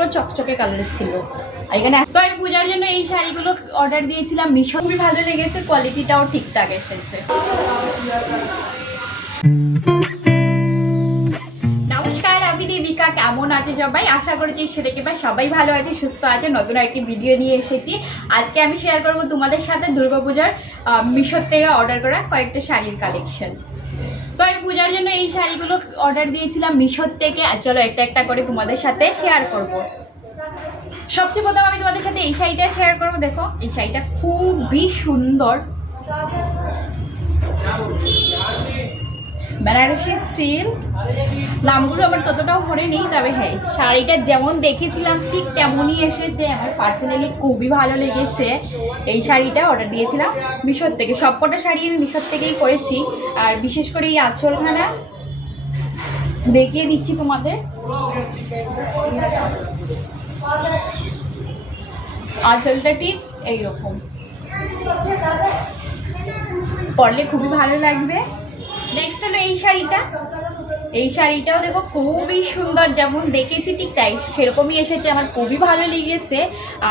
পুরো চকচকে কালারের ছিল। আর এখানে তো আমি পূজার জন্য এই শাড়িগুলো অর্ডার দিয়েছিলাম খুবই ভালো লেগেছে কোয়ালিটিটাও ঠিকঠাক এসেছে। আমি কেমন আছে সবাই? আশা করছি সেটাকে বা সবাই ভালো আছে, সুস্থ আছে। নতুন একটি ভিডিও নিয়ে এসেছি। আজকে আমি শেয়ার করব তোমাদের সাথে দুর্গাপূজার মিশোর থেকে অর্ডার করা কয়েকটা শাড়ির কালেকশন তো আমি পূজার জন্য এই শাড়িগুলো অর্ডার দিয়েছিলাম মিশোর থেকে। আর চলো একটা একটা করে তোমাদের সাথে শেয়ার করব। সবচেয়ে প্রথম আমি তোমাদের সাথে এই শাড়িটা শেয়ার করব, দেখো। এই শাড়িটা খুবই সুন্দর। বেনারসি সিল্ক। নামগুলো আমার ততটাও মনে নেই, তবে হ্যাঁ শাড়িটা যেমন দেখেছিলাম, ঠিক তেমনই এসেছে। আমার পার্সোনালি খুবই ভালো লেগেছে। এই শাড়িটা অর্ডার দিয়েছিলাম মিশোর থেকে। সবকটা শাড়ি আমি মিশর থেকেই করেছি। আর বিশেষ করে এই আঁচলখানা, দেখিয়ে দিচ্ছি তোমাদের। আঁচলটা ঠিক এইরকম। পরলে খুবই ভালো লাগবে। নেক্সট হলো এই শাড়িটা। এই শাড়িটাও দেখো খুবই সুন্দর, যেমন দেখেছি ঠিক তাই। সেরকমই এসেছে, আমার খুবই ভালো লেগেছে।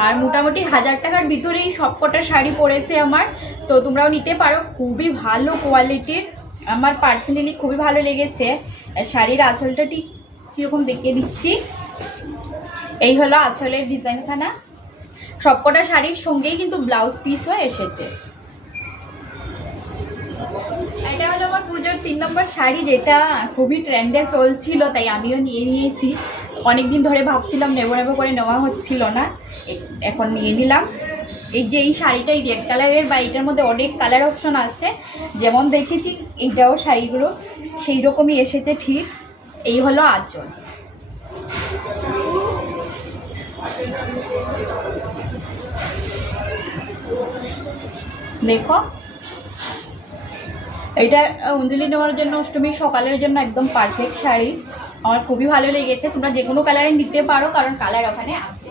আর মোটামুটি হাজার টাকার ভিতরেই সবকটা শাড়ি পরেছে আমার। তো তোমরাও নিতে পারো, খুবই ভালো কোয়ালিটির। আমার পার্সোনালি খুবই ভালো লেগেছে। শাড়ির আঁচলটা ঠিক কীরকম দেখিয়ে দিচ্ছি। এই হলো আঁচলের ডিজাইনখানা। সবকটা শাড়ির সঙ্গেই কিন্তু ব্লাউজ পিসও এসেছে। এটা হলো তিন নম্বর শাড়ি যেটা খুবই ট্রেন্ডে চলছিল, তাই আমিও নিয়ে নিয়েছি। অনেকদিন ধরে ভাবছিলাম নেব নেব করে নেওয়া হচ্ছিল না এখন নিয়ে নিলাম। এই যে এই শাড়িটা এই রেড কালারের বা এটার মধ্যে অনেক কালার অপশন আছে। যেমন দেখেছি এইটাও শাড়িগুলো সেই রকমই এসেছে ঠিক, এই হলো আঁচল। দেখো এটা অঞ্জলি নেওয়ার জন্য অষ্টমী সকালের জন্য একদম পারফেক্ট শাড়ি। আমার খুবই ভালো লেগেছে। তোমরা যে কোনো কালারে নিতে পারো, কারণ কালার ওখানে আছে।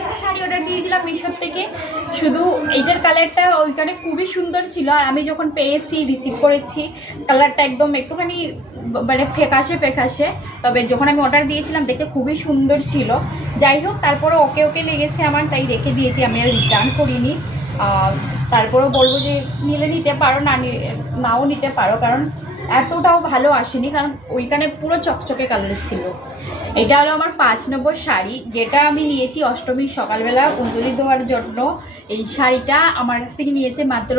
একটা শাড়ি অর্ডার দিয়েছিলাম মিশোর থেকে। শুধু এইটার কালারটা ওইখানে খুবই সুন্দর ছিল। আর আমি যখন পেয়েছি রিসিভ করেছি কালারটা একদম একটুখানি মানে ফেকাশে ফেকাশে তবে যখন আমি অর্ডার দিয়েছিলাম, দেখতে খুবই সুন্দর ছিল। যাই হোক তারপরে ওকে ওকে লেগেছে আমার, তাই রেখে দিয়েছি। আমি আর রিটার্ন করিনি। তারপরেও বলব যে নিলে নিতে পারো, না নাও নিতে পারো, কারণ এতটাও ভালো আসেনি, কারণ ওইখানে পুরো চকচকে কালারের ছিল। এটা হলো আমার পাঁচ নম্বর শাড়ি, যেটা আমি নিয়েছি অষ্টমীর সকালবেলা অঞ্জলি দেওয়ার জন্য। এই শাড়িটা আমার কাছ থেকে নিয়েছে মাত্র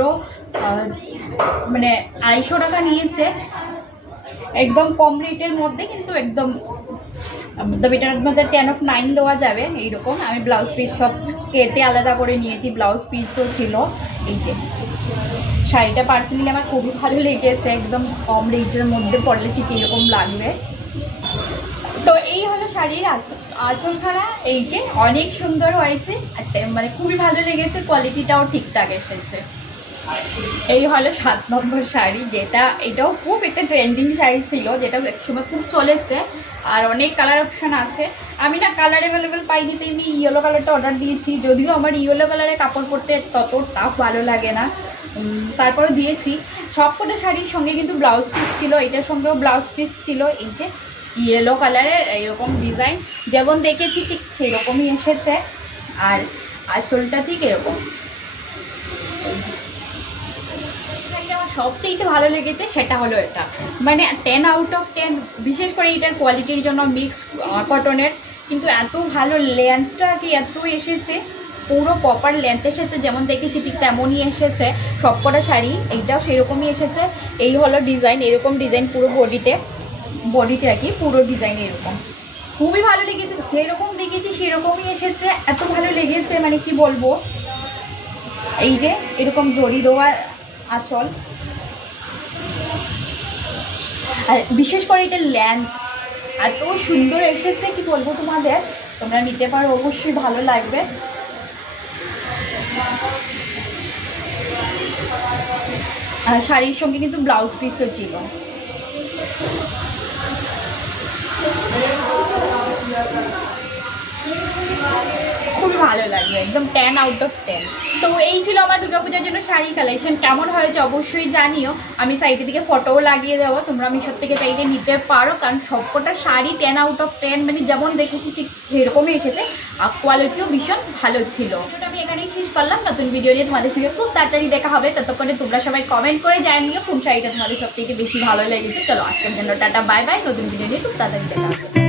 মানে আড়াইশো টাকা নিয়েছে। একদম কম রেটের মধ্যে, কিন্তু একদম তবে এটার মধ্যে টেন অফ নাইন দেওয়া যাবে, এইরকম। আমি ব্লাউজ পিস সব কেটে আলাদা করে নিয়েছি ব্লাউজ পিসও ছিল। এই যে, শাড়িটা পার্সোনালি আমার খুবই ভালো লেগেছে, একদম কম রেটের মধ্যে পড়লে ঠিক এরকম লাগবে। তো এই হলো শাড়ির আঁচল আঁচলখানা এই যে অনেক সুন্দর হয়েছে, আর মানে খুবই ভালো লেগেছে কোয়ালিটিটাও ঠিকঠাক এসেছে। এই হলো সাত নম্বর শাড়ি, যেটা এটাও খুব একটা ট্রেন্ডিং শাড়ি ছিল, যেটা একসময় খুব চলেছে, আর অনেক কালার অপশান আছে। আমি না কালার অ্যাভেলেবেল পাইনি তাই আমি ইয়েলো কালারটা অর্ডার দিয়েছি, যদিও আমার ইয়েলো কালারের কাপড় পরতে তত ততটা ভালো লাগে না। তারপরে দিয়েছি। সবকটা শাড়ির সঙ্গে কিন্তু ব্লাউজ পিস ছিল, এটার সঙ্গেও ব্লাউজ পিস ছিল, এই যে ইয়েলো কালারের এইরকম ডিজাইন যেমন দেখেছি ঠিক সেরকমই এসেছে, আর আসলটা ঠিক এরকম। সবচেয়ে ভালো লেগেছে সেটা হলো এটা। মানে টেন আউট অফ টেন বিশেষ করে এটার কোয়ালিটির জন্য মিক্স কটনের কিন্তু এত ভালো লেন্থটা কি এত এসেছে? পুরো প্রপার লেন্থ এসেছে, যেমন দেখেছি ঠিক তেমনই এসেছে। সবকটা শাড়ি, এইটাও সেরকমই এসেছে। এই হলো ডিজাইন এরকম ডিজাইন পুরো বডিতে বডিতে আর কি, পুরো ডিজাইন এরকম। খুবই ভালো লেগেছে, যেরকম দেখেছি সেরকমই এসেছে। এত ভালো লেগেছে মানে কি বলব? এই যে, এরকম জড়ি দেওয়া আঁচল। আর বিশেষ করে এটা ল্যান্ড এত সুন্দর এসেছে, কি বলব তোমাদের? তোমরা নিতে পারো, অবশ্যই ভালো লাগবে। আর শাড়ির সঙ্গে কিন্তু ব্লাউজ পিসও ছিল। ভালো লাগে একদম টেন আউট অফ টেন তো এই ছিল আমার দুর্গাপূজার জন্য শাড়ি কালেকশন কেমন হয়েছে অবশ্যই জানিও। আমি সাইডের দিকে ফটোও লাগিয়ে দেবো। তোমরা মিশোর থেকে চাইলে নিতে পারো, কারণ সবকটা sari ten out of ten মানে যেমন দেখেছি ঠিক সেরকমই এসেছে, আর কোয়ালিটিও ভীষণ ভালো ছিল। আমি এখানেই শেষ করলাম। নতুন ভিডিও নিয়ে তোমাদের সঙ্গে খুব তাড়াতাড়ি দেখা হবে। ততক্ষণে তোমরা সবাই কমেন্ট করে জানিও কোন শাড়িটা তোমাদের সব থেকে বেশি ভালো লেগেছে। চলো আজকের জন্য টাটা বাই বাই নতুন ভিডিও নিয়ে খুব তাড়াতাড়ি দেখা হবে।